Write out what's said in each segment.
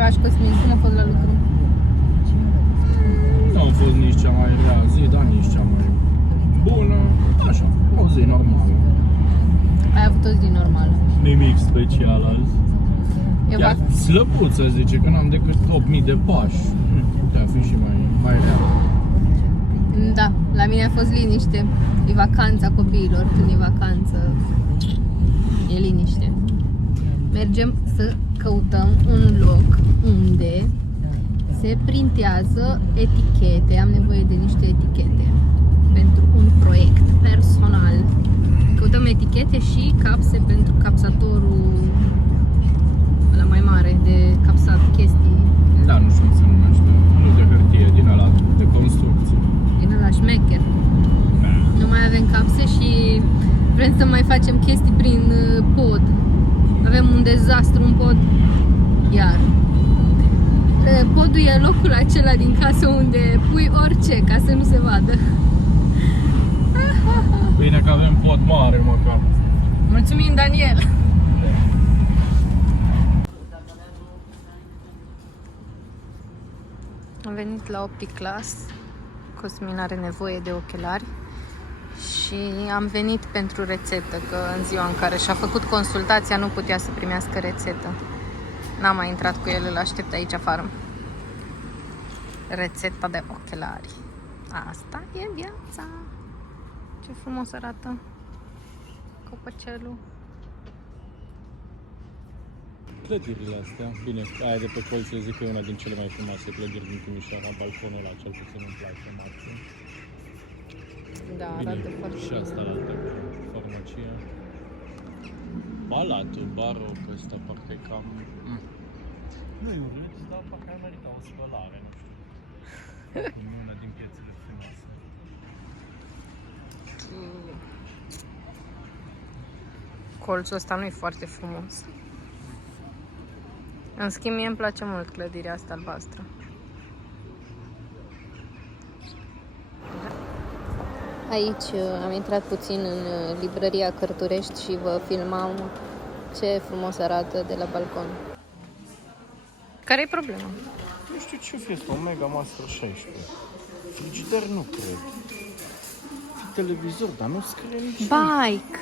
ceva și Cosmin, cum a fost la lucru? Nu a fost nici cea mai rea zi, dar nici cea mai bună. Așa, o zi normală. Ai avut o zi normală. Nimic special azi. Eu Chiar slăbuță zice că n-am decât 8000 de pași. Putea fi și mai rea. Da, la mine a fost liniște. E vacanța copiilor, când e vacanță, e liniște. Mergem să căutăm un loc unde se printează etichete. Am nevoie de niște etichete pentru un proiect personal. Căutăm etichete și capse pentru capsatorul ăla mai mare de capsat chestii. Da, nu știu cum se numește. Nu de hârtie, din ăla de construcție. Din ăla șmecher. Nu mai avem capse și vrem să mai facem chestii prin pod. Avem un dezastru în pod. Iar podul e locul acela din casă unde pui orice ca să nu se vadă. Bine că avem pod mare măcar. Mulțumim, Daniel! Am venit la Opticlass. Cosmin are nevoie de ochelari și am venit pentru rețetă, că în ziua în care și-a făcut consultația nu putea să primească rețetă. N-am mai intrat cu el, îl aștept aici afară. Rețeta de ochelari. Asta e viața. Ce frumos arată copăcelul. Clădirile astea, bine, aia de pe colț, zic că e una din cele mai frumoase clădiri din Timișoara, balconul ăla cel puțin îmi place maxim. Da, Bine, arată foarte și asta la altă farmacie. Palatul baroc ăsta parcă e cam... Nu e urât, dar parcă ar merita o spălare, nu știu. În una din piețele frumoase. Colțul ăsta nu e foarte frumos. În schimb, mie îmi place mult clădirea asta albastră. Aici am intrat puțin în librăria Cărturești și vă filmam ce frumos arată de la balcon. Care e problema? Nu știu ce fi asta, Omega Master 16. Frigider nu cred. Televizor, dar nu scrie nici. Bike!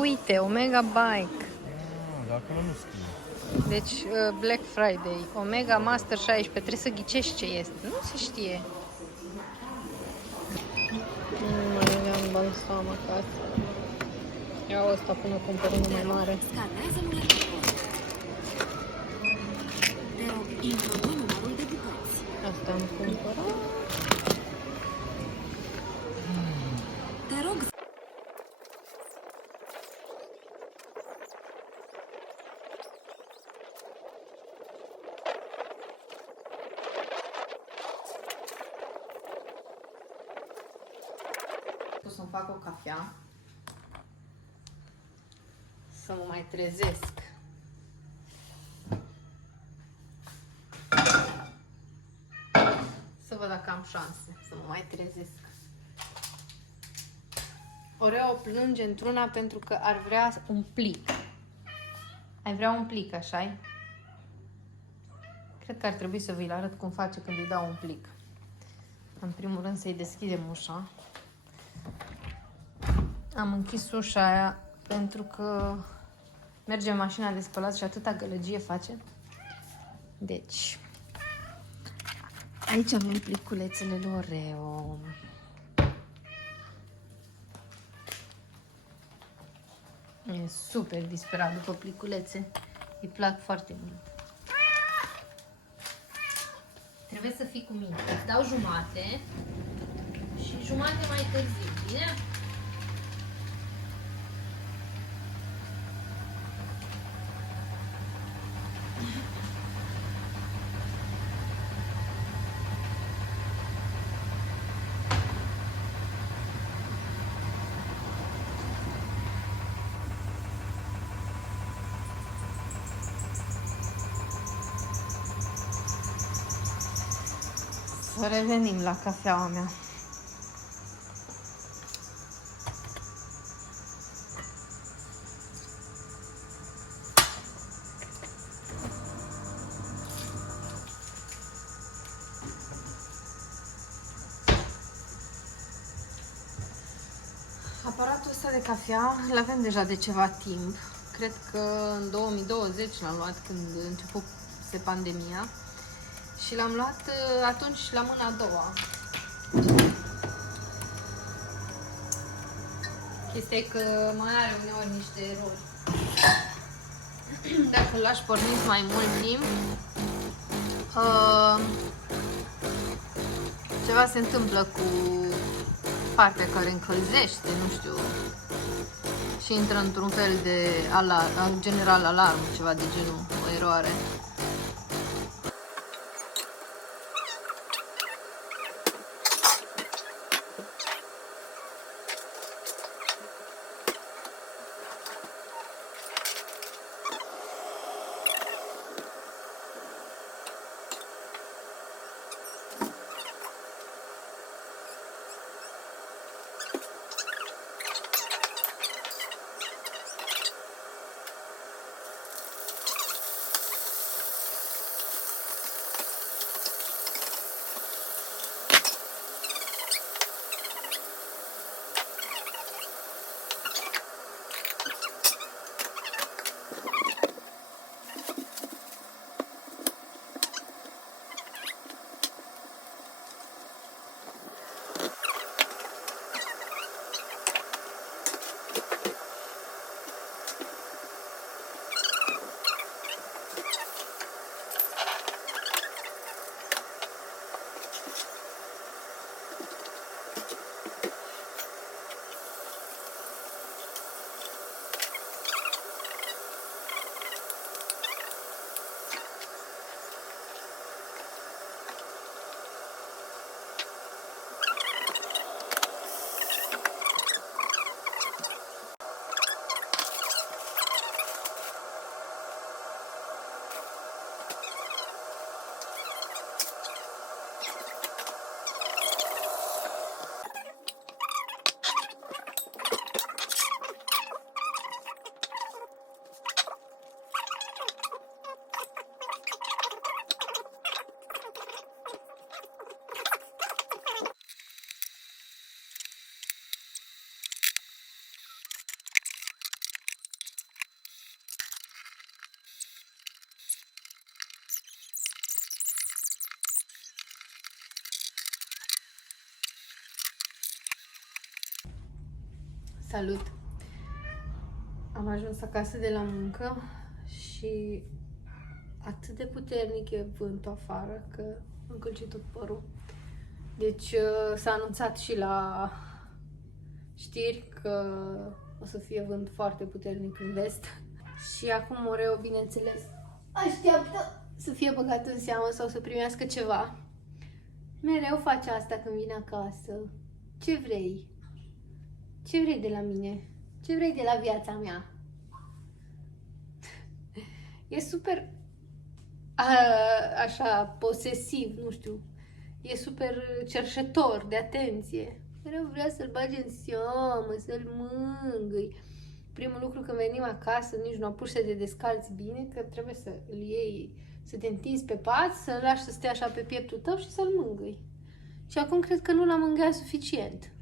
Uite, Omega Bike. Dacă nu scrie. Deci, Black Friday, Omega Master 16, trebuie să ghicești ce este. Nu se știe. Nu mai aveam balsam acasă. Iau ăsta până cumpăr unul mai mare. Asta am cumpărat. Te rog. Să-mi fac o cafea, să mă mai trezesc. Să văd dacă am șanse să mă mai trezesc. Oreo plânge într-una pentru că ar vrea un plic. Ai vrea un plic, așa-i? Cred că ar trebui să vi-l arăt cum face când îi dau un plic. În primul rând să-i deschidem ușa. Am închis ușa aia pentru că merge mașina de spălat și atâta gălăgie face. Deci, aici avem pliculețele lui Oreo. E super disperat după pliculețe. Îi plac foarte mult. Trebuie să fii cu mine. Îți dau jumate și jumate mai târziu, bine? Să revenim la cafeaua mea. ăsta de cafea îl avem deja de ceva timp. Cred că în 2020 l-am luat când începuse pandemia. Și l-am luat atunci la mâna a doua. Chestia e că mai are uneori niște erori. Dacă îl lași pornit mai mult timp, ceva se întâmplă cu partea care încălzește, nu știu, și intră într-un fel de general alarm, ceva de genul, o eroare. Salut! Am ajuns acasă de la muncă și atât de puternic e vântul afară că am încălcit tot părul. Deci s-a anunțat și la știri că o să fie vânt foarte puternic în vest. Și acum Oreo, bineînțeles, așteaptă să fie băgat în seamă sau să primească ceva. Mereu face asta când vine acasă. Ce vrei? Ce vrei de la mine? Ce vrei de la viața mea? E super așa posesiv, nu știu. E super cerșetor de atenție. Mereu vrea să-l bage în seamă, să-l mângâi. Primul lucru când venim acasă, nici nu apuci să te descalți bine, că trebuie să îl iei, să te întinzi pe pat, să-l lași să stea așa pe pieptul tău și să-l mângâi. Și acum cred că nu l-am mângâiat suficient.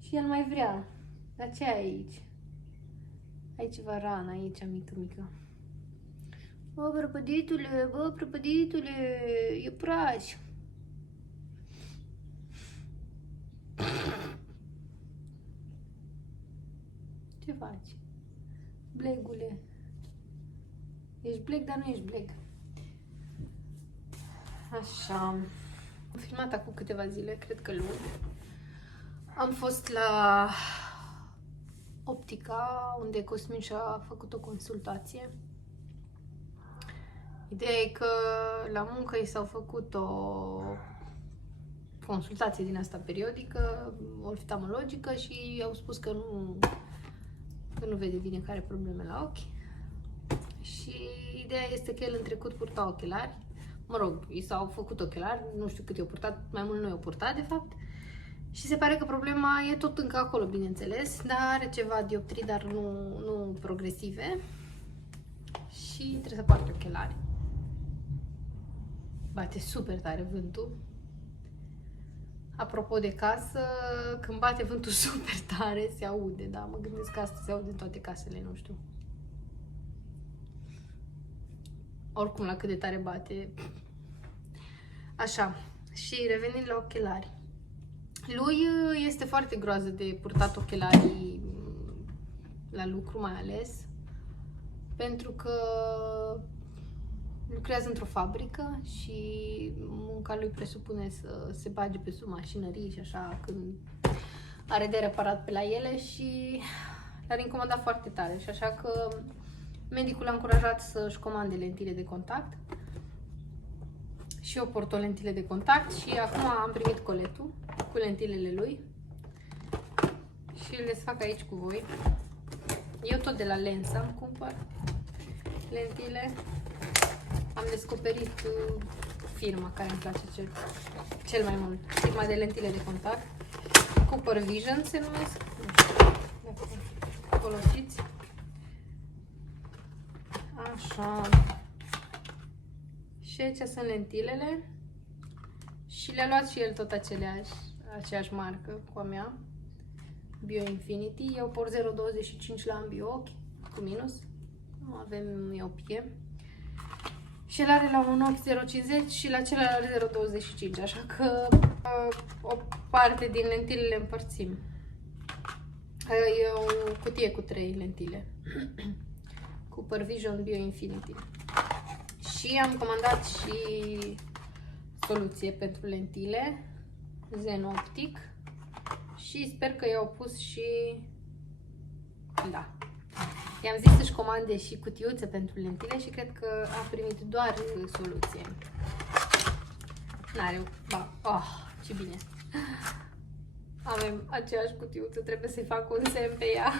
Și el mai vrea. Dar ce ai aici? Ai ceva rană aici, mică. Bă, prăpăditule, e praș. Ce faci? Blegule. Ești bleg, dar nu ești bleg. Așa. Am filmat acum câteva zile, cred că luni. Am fost la Optica, unde Cosmin și-a făcut o consultație. Ideea e că la muncă i s-au făcut o consultație din asta periodică, oftalmologică, și au spus că nu vede bine care are probleme la ochi. Și ideea este că el în trecut purta ochelari. Mă rog, i s-au făcut ochelari, nu știu cât i-au purtat, mai mult nu i-au purtat de fapt. Și se pare că problema e tot încă acolo, bineînțeles, dar are ceva dioptrii, dar nu progresive. Și trebuie să poarte ochelari. Bate super tare vântul. Apropo de casă, când bate vântul super tare, se aude, da? Mă gândesc că asta se aude în toate casele, nu știu. Oricum, la cât de tare bate. Așa, și revenind la ochelari. Lui este foarte groază de purtat ochelarii la lucru, mai ales, pentru că lucrează într-o fabrică și munca lui presupune să se bage pe sub mașinării și așa, când are de reparat pe la ele, și l-ar incomoda foarte tare. Și așa că medicul l-a încurajat să-și comande lentile de contact. Și eu port o lentile de contact și acum am primit coletul cu lentilele lui și le fac aici cu voi. Eu tot de la Lensa îmi cumpăr lentile. Am descoperit firma care îmi place cel mai mult. Firma de lentile de contact. Cooper Vision se numesc. Nu știu dacă folosiți. Așa. Și aici sunt lentilele. Și le-a luat și el tot aceeași marcă cu a mea. Bio Infinity. Eu port 0,25 la ambii ochi, cu minus. Nu avem miopie. Și el are la un ochi 0,50 și la celălalt are 0,25. Așa că o parte din lentile le împărțim. E o cutie cu 3 lentile. Cooper Vision Bio Infinity. Și am comandat și soluție pentru lentile Zen Optic și sper că i-au pus și da. I-am zis să-și comande și cutiuțe pentru lentile și cred că a primit doar soluție. N-are, ba, ce bine. Avem aceeași cutiuță, trebuie să-i fac un semn pe ea.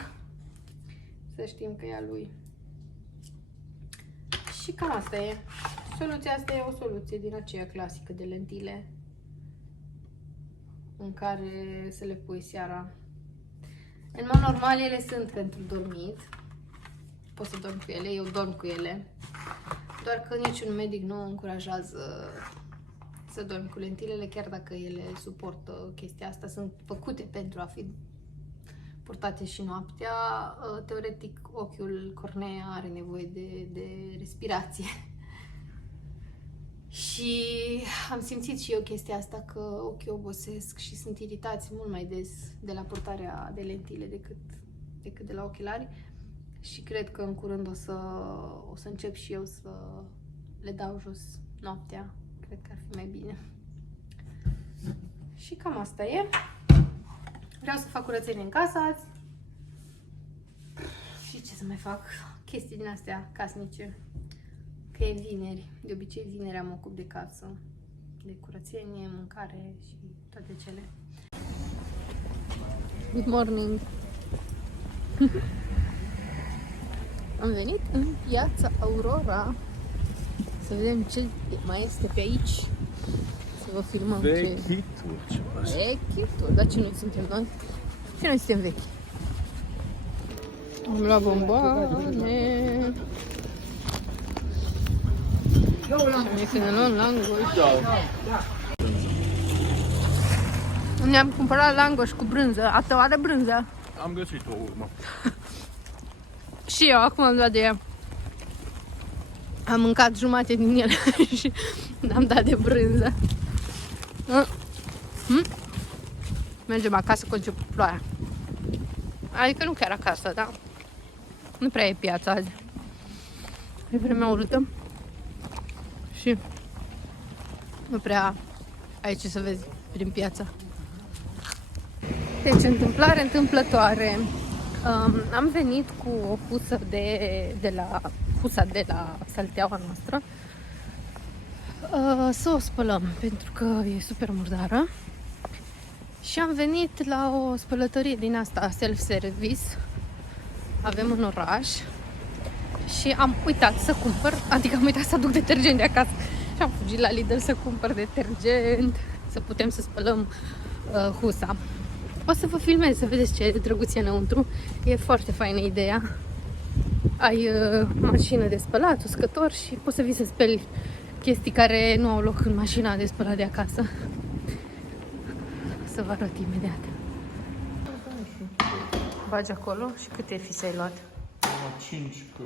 Să știm că e a lui. Și cam asta e. Soluția asta e o soluție din aceea clasică de lentile în care să le pui seara. În mod normal ele sunt pentru dormit. Poți să dormi cu ele, eu dorm cu ele. Doar că niciun medic nu încurajează să dormi cu lentilele, chiar dacă ele suportă chestia asta. Sunt făcute pentru a fi purtate și noaptea. Teoretic, ochiul, cornea are nevoie de respirație. Și am simțit și eu chestia asta, că ochii obosesc și sunt iritați mult mai des de la purtarea de lentile decât de la ochelari. Și cred că în curând o să încep și eu să le dau jos noaptea. Cred că ar fi mai bine. Și cam asta e. Vreau să fac curățenie în casă azi. Și ce să mai fac? Chestii din astea casnice. Că e vineri. De obicei vineri am ocup de casă. De curățenie, mâncare și toate cele. Good morning! Am venit în piața Aurora să vedem ce mai este pe aici. Să vă filmăm Vechituri, ceva așa. Vechituri? Dar ce noi suntem noi? Și noi suntem vechi. Am luat bomboane. Și am ieșit să ne luăm langoș. Ne-am cumpărat langoș cu brânză. A tău are brânză? Am găsit o urmă. Și eu acum am luat de ea. Am mâncat jumate din el și n-am dat de brânză. Mergem acasă cu început ploaia. Adică nu chiar acasă, da? Nu prea e piața azi. E vremea urâtă. Și nu prea ai ce să vezi prin piața. Deci, întâmplare întâmplătoare. Am venit cu o husă de la salteaua noastră să o spălăm, pentru că e super murdară. Și am venit la o spălătorie din asta, self-service. Avem în oraș. Și am uitat să cumpăr, adică am uitat să aduc detergent de acasă. Și am fugit la Lidl să cumpăr detergent, să putem să spălăm husa. O să vă filmez să vedeți ce drăguț e înăuntru. E foarte faină ideea. Ai mașină de spălat, uscător și poți să vii să speli chestii care nu au loc în mașina de spălat de acasă. să vă arăt imediat. Bagi acolo și câte fi ai luat? La 5, că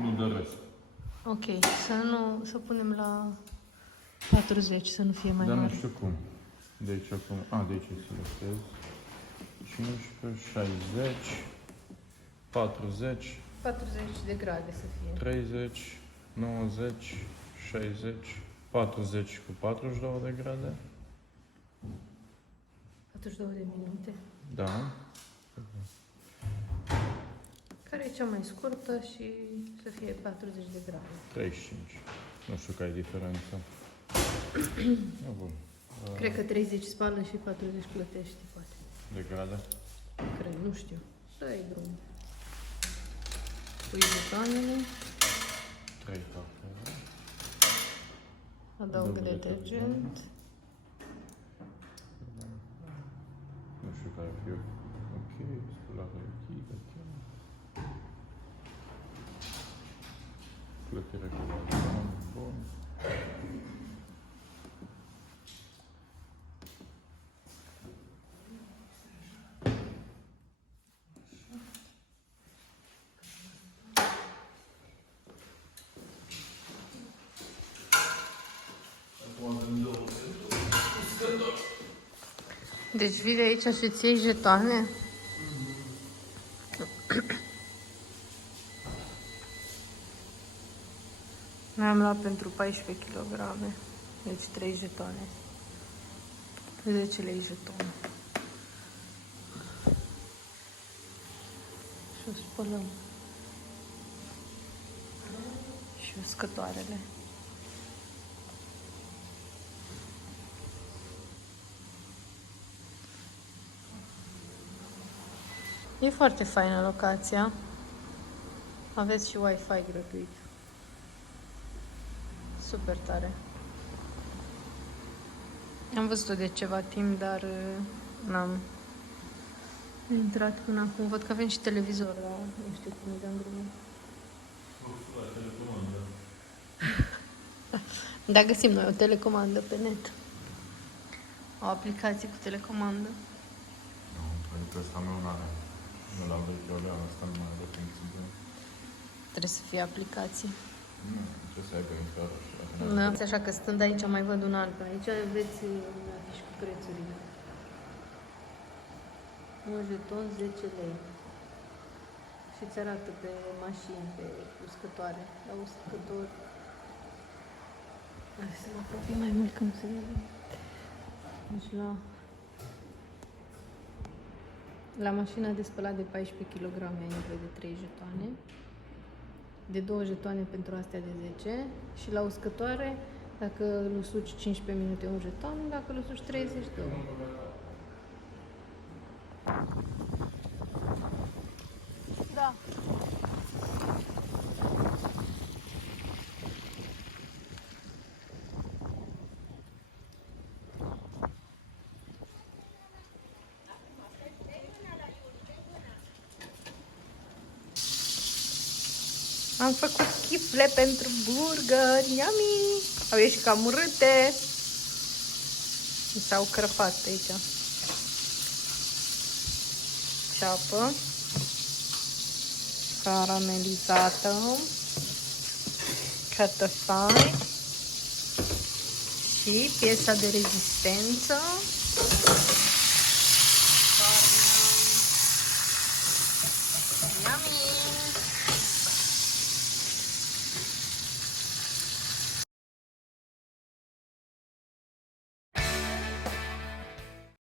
nu de rest. Ok, să punem la 40, să nu fie mai Dar nu mare. știu cum. De aici acum, de aici selectez. 15, 60, 40, 40 de grade să fie. 30, 90, 60, 40 cu 42 de grade. 42 de minute. Da. Care e cea mai scurtă și să fie 40 de grade. 35. Nu știu care e diferența. Bun. Cred că 30 spală și 40 plătești, poate. De grade. Cred, nu știu. Dă-i drum. Pui butonele, 3 cafele. adaug Adaug detergent. Nu știu care ar fi ok. Spălare lichidă. Plătire cu balon. Bun. Deci vii de aici și îți iei jetoane? Noi am luat pentru 14 kg, deci 3 jetoane. 10 lei jeton. Și o spălăm. Și uscătoarele. E foarte faină locația. Aveți și Wi-Fi gratuit. Super tare. Am văzut-o de ceva timp, dar n-am intrat până acum. Văd că avem și televizor, dar nu știu cum îi dăm drumul. Da, găsim noi o telecomandă pe net. O aplicație cu telecomandă. Nu, pentru că ăsta meu n-are. Nu l-am văzut eu, ăsta nu mai are funcție. Trebuie să fie aplicații. Nu, ce să aibă intrare Da. așa. Așa că stând aici mai văd un alt. Aici aveți un afiș cu prețurile. Un jeton 10 lei. Și ți arată pe mașini, pe uscătoare. La uscător. Hai să mă apropii mai mult când se vede. Deci la mașina de spălat de 14 kg ai nevoie de 3 jetoane. De 2 jetoane pentru astea de 10 și la uscătoare, dacă îl usuci 15 minute, un jeton, dacă îl usuci 30, 2. Da. Am făcut chifle pentru burger, yummy! Au ieșit cam urâte. Mi s-au crăpat pe aici. Ceapă. Caramelizată. Cartofi. Și piesa de rezistență.